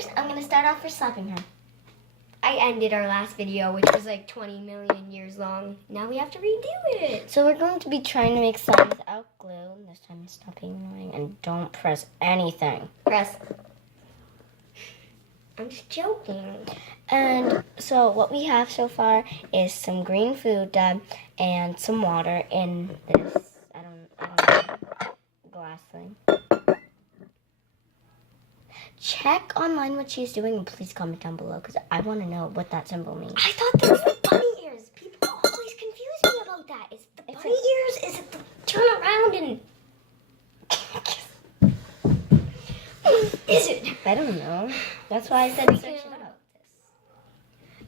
first, I'm going to start off for slapping her. I ended our last video, which was like 20 million years long. Now we have to redo it. So we're going to be trying to make slime without glue. This time, stop being annoying and don't press anything. Press. I'm just joking. And so what we have so far is some green food dye and some water in this, I don't know, glass thing. Check online what she's doing and please comment down below because I want to know what that symbol means. I thought that was the bunny ears. People always confuse me about that. Is it the bunny ears? Is it the turn around and... Is it? I don't know. That's why I said search it out.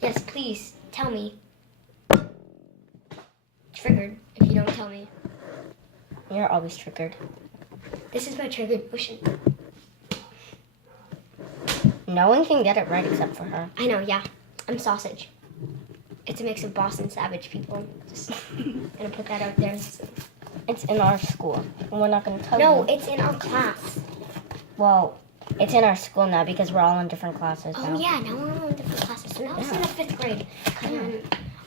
Yes, please, tell me. Triggered, if you don't tell me. You're always triggered. This is my triggered motion. No one can get it right except for her. I know, yeah. I'm sausage. It's a mix of Boston Savage people. Just gonna put that out there. It's in our school. And we're not going to tell you. No, it's in our class. Well, it's in our school now because we're all in different classes now. Oh, yeah, now we're all in different classes. So now it's in the 5th grade.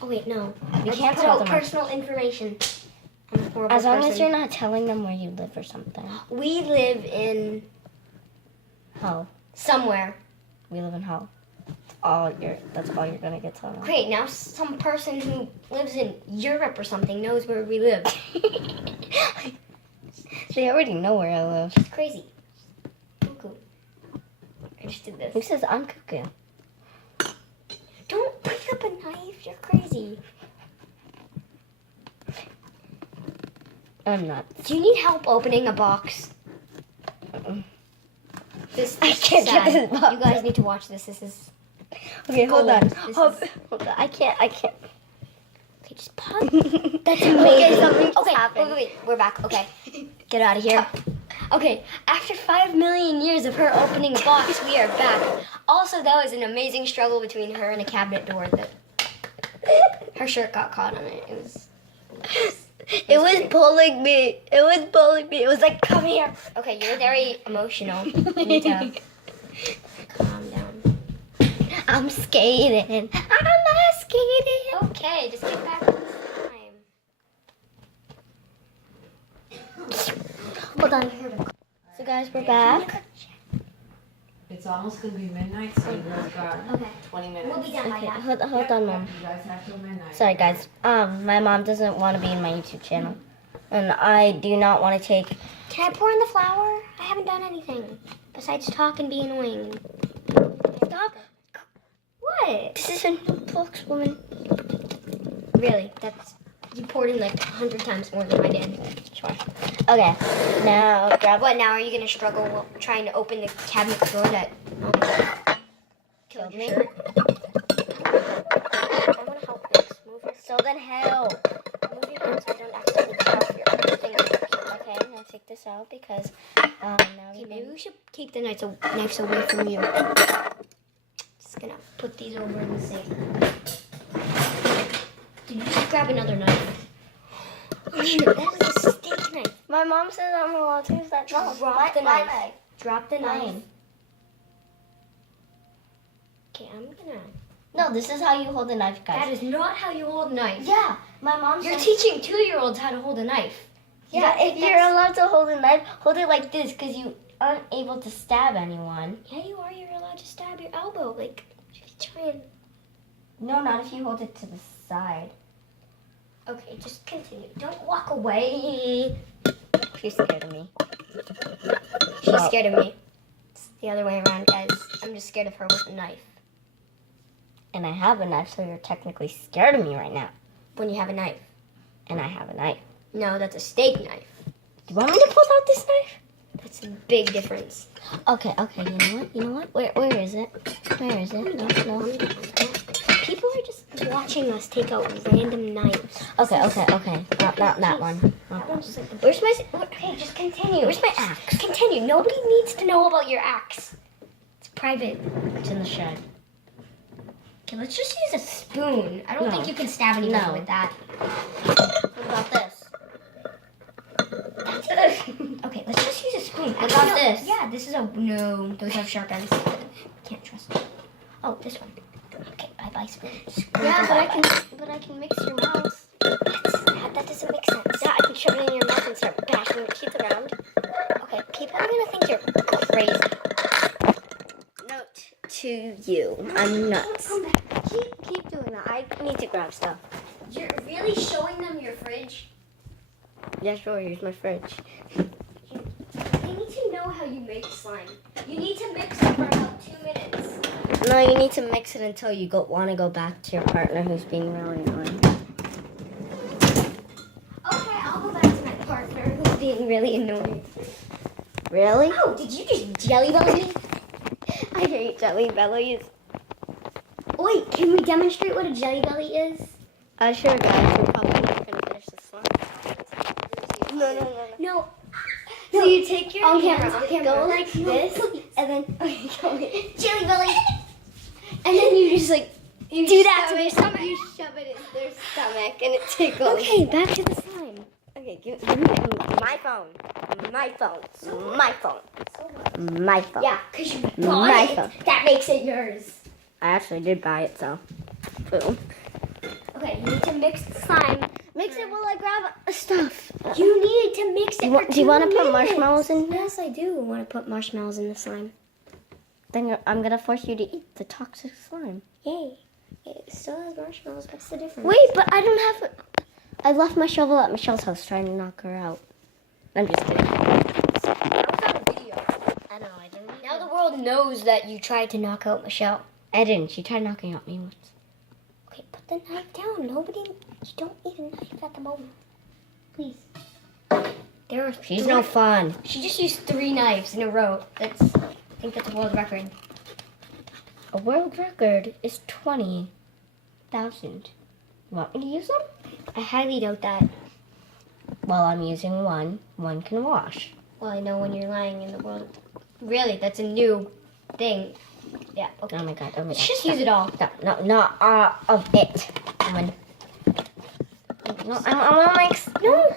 Oh, wait, no. We can't put tell out them personal information. I'm a horrible as long person. as you're not telling them where you live or something. We live in... Hell. Somewhere. We live in hell. That's all you're gonna get told. Great, now some person who lives in Europe or something knows where we live. They already know where I live. It's crazy. Cuckoo. I just did this. Who says I'm cuckoo? Don't pick up a knife. You're crazy. I'm not. Do you need help opening a box? This I can't sad. get this box. You guys need to watch this. This is... Okay, hold on. This Hold is- on. I can't. Okay, just pause. That's Okay, amazing. something just Okay, happened. Wait. We're back. Okay. Get out of here. Okay, after 5 million years of her opening a box, we are back. Also, that was an amazing struggle between her and a cabinet door that her shirt got caught on it. It was pulling me. It was like, come here. Okay, you're very emotional. You need to calm down. I'm skating. I'm skating. Okay, just get back to the slime. Hold on. So guys, we're back. It's almost going to be midnight, so you guys got Okay. 20 minutes. We'll be done by Okay, now. hold on, Mom. You guys have till midnight. Sorry, guys. My mom doesn't want to be in my YouTube channel, and I do not want to take. Can I pour in the flour? I haven't done anything besides talk and be annoying. Stop. What? This is a box, woman. Really? You poured in like 100 times more than I did. Sure. Okay. Now grab. What, now are you gonna struggle trying to open the cabinet door that killed me? I wanna help Max. Move your So then help. move your arms so I don't accidentally cut off your fingers. Okay, now take this out because now Okay, maybe we should keep the knives away from you. Just gonna put these over in the sink. Did you just grab another knife? Oh, shit, that is a steak knife. My mom says I'm allowed to use that. No, Drop the my knife. Drop the knife. Mine. Okay, I'm gonna... No, this is how you hold a knife, That guys. is not how you hold a knife. Yeah, my mom You're says. teaching 2-year-olds how to hold a knife. Yeah, if you're that's- allowed to hold a knife, hold it like this because you aren't able to stab anyone. Yeah, you are. You're allowed to stab your elbow. Like, if you try and... No, not if you hold it to the side. Okay, just continue. Don't walk away. She's scared of me. She's Well- scared of me. It's the other way around, guys. I'm just scared of her with a knife. And I have a knife, so you're technically scared of me right now. When you have a knife. And I have a knife. No, that's a steak knife. Do you want me to pull out this knife? That's a big difference. Okay, you know what? Where is it? Where is it? No. People are just watching us take out random knives. Okay. Not that one. That one's just like the... Where's my... Okay, just continue. Where's my axe? Continue. Nobody needs to know about your axe. It's private. It's in the shed. Okay, let's just use a spoon. I don't No. think you can stab anybody No. with that. What about this? That's it. Okay, let's just use a spoon. What about this? Yeah, this is a... No, those have sharp ends. can't trust it. Oh, this one. Okay, bye-bye spoon. Yeah, but I can mix your mouth. That doesn't make sense. Yeah, I can shove it in your mouth and start bashing your teeth around. Okay, people are gonna think you're crazy. Note to you, I'm nuts. Keep doing that. I need to grab stuff. You're really showing them your fridge? Yeah, sure. Here's my fridge. They need to know how you make slime. You need to mix it for about 2 minutes. No, you need to mix it until you want to go back to your partner who's being really annoying. Okay, I'll go back to my partner who's being really annoying. Really? Oh, did you just jelly belly me? I hate jelly bellies. Wait, can we demonstrate what a jelly belly is? Sure, guys. We're probably not gonna finish this slime. No. No. So you take your On hands, camera, go like this, and then Jelly belly. and then you just like You do that to shove their it- stomach. You shove it in their stomach, and it tickles. Okay, back to the slime. Okay, give me my phone. My phone. My phone. My phone. Yeah, because you My bought phone. it. That makes it yours. I actually did buy it, so. Boom. Okay, you need to mix the slime. Mix it while I grab stuff. You need to mix it for Do you want to 2 put minutes. marshmallows in? Yes, I do want to put marshmallows in the slime. Then I'm gonna force you to eat the toxic slime. Yay. It still has marshmallows. What's the difference? Wait, but I don't have. I left my shovel at Michelle's house trying to knock her out. I'm just kidding. That was on video. I don't know. I didn't. Now the world knows that you tried to knock out Michelle. I didn't. She tried knocking out me once. Okay, put the knife down. You don't need a knife at the moment. Please. There are She's no fun. She just used 3 knives in a row. I think that's a world record. A world record is 20,000. You want me to use them? I highly doubt that. Well, I'm using one. One can wash. Well, I know when you're lying in the world. Really, that's a new thing. Yeah, okay. Oh my god. Oh my god. Let's just use it all. No, not all of it. One. No, I want like. No.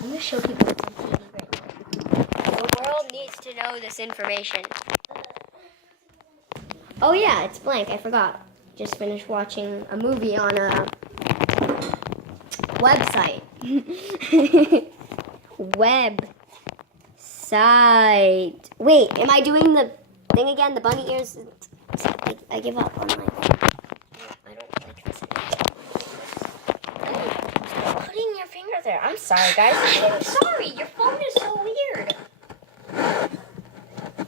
I'm gonna show people what's on TV right now. The world needs to know this information. Oh yeah, it's blank. I forgot. Just finished watching a movie on a website. Website. Wait, am I doing the thing again? The bunny ears? I give up on my. I don't like this. Putting your finger there. I'm sorry, guys. I'm sorry. Your phone is so weird.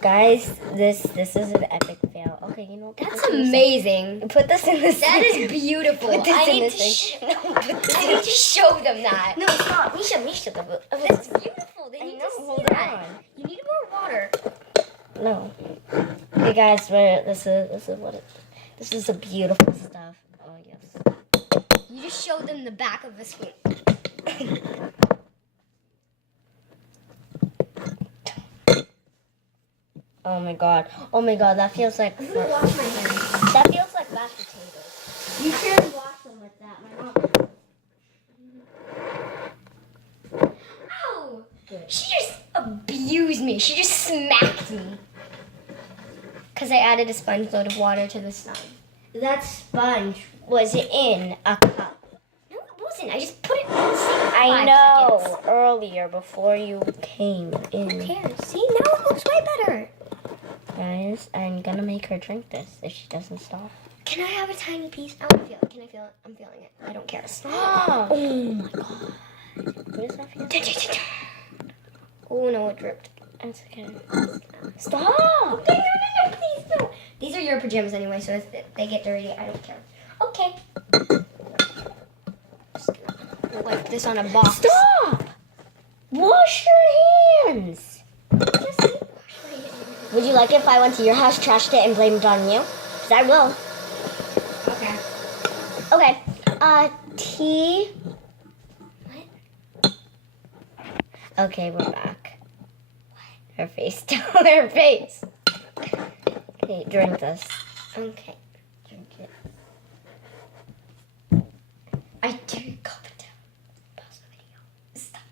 Guys, this is an epic fail. Okay, you know. That's amazing. Put this in the sink. That is beautiful. Put this I in need the to sink. No, put this I in need to show them that. No, stop. Misha. That's beautiful. They I need know, to see hold that. on. You need more water. No. Hey guys, this is the beautiful stuff. Oh yes. You just showed them the back of the spoon. Oh my god. That feels like I'm gonna wash my hands. that feels like mashed potatoes. You should wash them with that. My mom. Ow! She just abused me. She just smacked me. Because I added a sponge load of water to the slime. That sponge was in a cup. No, it wasn't. I just put it in the sink for I 5 know. seconds. Earlier, before you came Who in. cares? See, now it looks way better. Guys, I'm gonna make her drink this if she doesn't stop. Can I have a tiny piece? I want to feel it. Can I feel it? I'm feeling it. I don't care. Stop. Oh my god. What does that feel? Oh no, it dripped. It's okay. Stop! No, please no. These are your pajamas anyway, so if they get dirty, I don't care. Okay. Just gonna wipe this on a box. Stop! Wash your hands. Just wash my hands. Would you like it if I went to your house, trashed it, and blamed it on you? Because I will. Okay. Okay. Tea. What? Okay, we're back. Her face. Her face. Okay, drink this. Okay. Drink it. I didn't calm it down. Pause the video. Stop.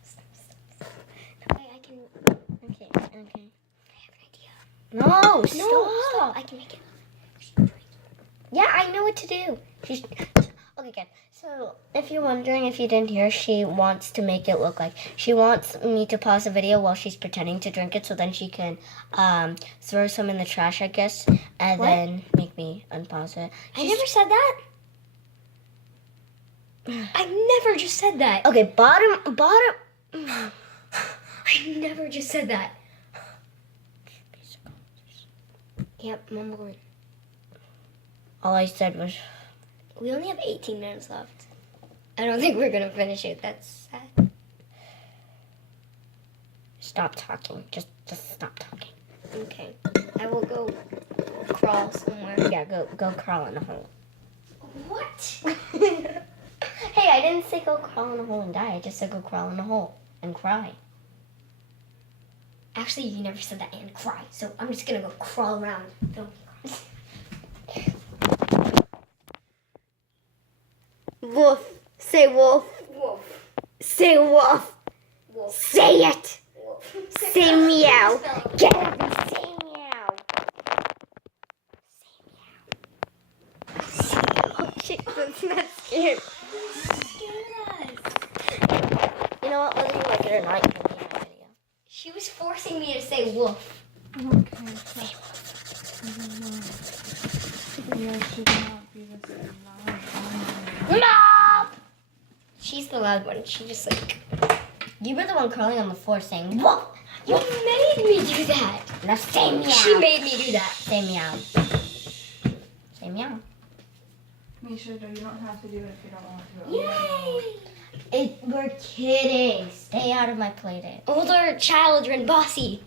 Okay, I can Okay. I have an idea. No, No, stop. stop. I can make it. Yeah, I know what to do. She's okay, good. So, if you're wondering, if you didn't hear, she wants to make it look like she wants me to pause the video while she's pretending to drink it, so then she can throw some in the trash, I guess, and What? then make me unpause it. I never said that. I never just said that. Okay, bottom. I never just said that. Yep, mumbling. All I said was, We only have 18 minutes left. I don't think we're gonna finish it. That's sad. stop talking. Just stop talking. Okay. I will go crawl somewhere. Yeah, go crawl in a hole. What? Hey, I didn't say go crawl in a hole and die. I just said go crawl in a hole and cry. Actually, you never said that and cry, so I'm just gonna go crawl around. Don't cry. Wolf. Say wolf. Wolf. Say wolf. Wolf. Say it. Wolf. Say meow. Get up and say meow. Say meow. Oh, shit, that's not scared. You know what? Whether you like it or not, you can be in my video. She was forcing me to say wolf. Okay. Yeah, she cannot be this loud. No! She's the loud one. She just like, You were the one crawling on the floor saying wolf. you made me do that. Now say meow. She made me do that. Say meow. Say meow. Misha, you don't have to do it if you don't want to. Yay! We're kidding. Stay out of my play date. Older children, bossy.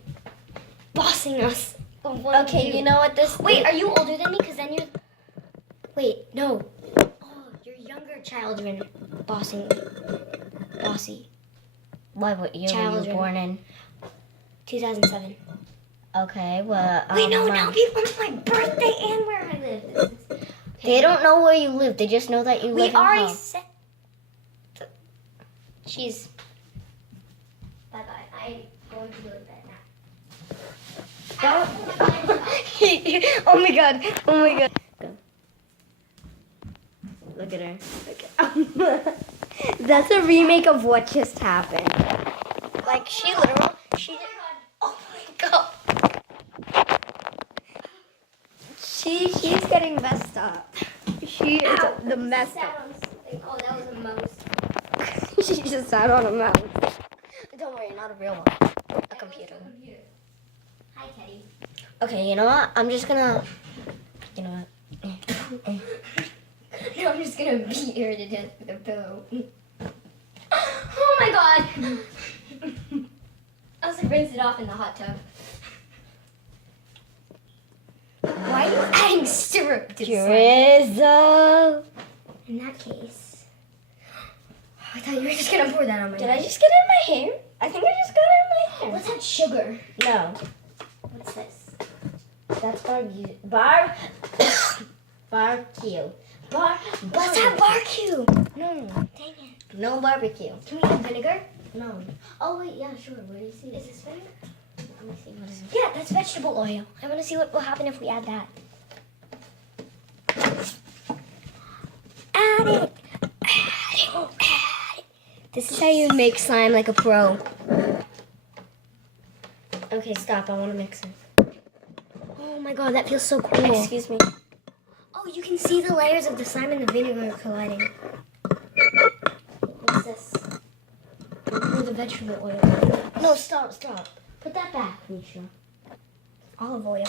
Bossing us. Okay, you know what this... Wait, are you older than me? Because then you're... Wait, no. Oh, you're younger children. Bossing me. Bossy. What year were you Children. born in? 2007. Okay, well... Wait, no, now people know my birthday and where I live. They don't know where you live. They just know that you We live in already home. said... She's... Bye-bye. I'm going to go to bed now. Oh my god. Oh my god. Go. Look at her. Look at That's a remake of what just happened. Like, she literally... She did... Oh my god. She's getting messed up. She is the messed Sat up. on something. Oh, that was a mouse. She just sat on a mouse. Don't worry, not a real one. A computer. Hi, Teddy. Okay, you know what? I'm just gonna... You know what? No, I'm just gonna beat her to death with a pillow. Oh my god! I'll just rinse it off in the hot tub. Why are you adding syrup to this? Drizzle. In that case. I thought you were just gonna pour that on my Did I head. just get it in my hair? I think I just got it in my hair. What's that sugar? No, What's this? that's barbecue. Barbecue. What's that barbecue? No, Dang it. no barbecue. Can we have vinegar? No. Oh wait, yeah, sure. What do you see? Is this vinegar? Let me see. What is it? Yeah, that's vegetable oil. I want to see what will happen if we add that. Add it. Add it. Add it. This is how you make slime like a pro. Okay, stop. I want to mix it. Oh my god, that feels so cool. Excuse me. Oh, you can see the layers of the slime and the vinegar colliding. What's this? Oh, the vegetable oil. No, stop. Put that back, Misha. Olive oil.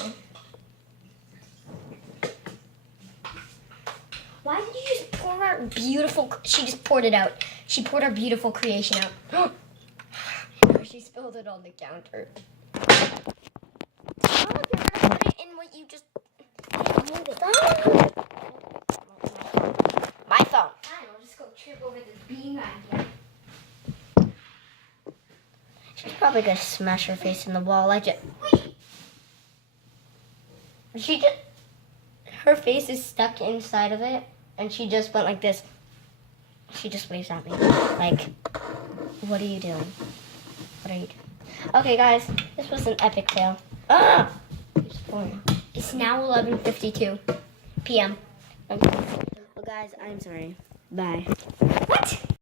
Why did you just pour our beautiful... She just poured it out. She poured our beautiful creation out. She spilled it on the counter. Oh, you're gonna put it in what you just... My phone. Fine, I'll just go trip over this bean right here. She's probably gonna smash her face in the wall. Her face is stuck inside of it, and she just went like this. She just waves at me. Like, what are you doing? What are you doing? Okay, guys, this was an epic fail. Ah! It's pouring. It's now 11:52 p.m. Okay. Well, guys, I'm sorry. Bye. What?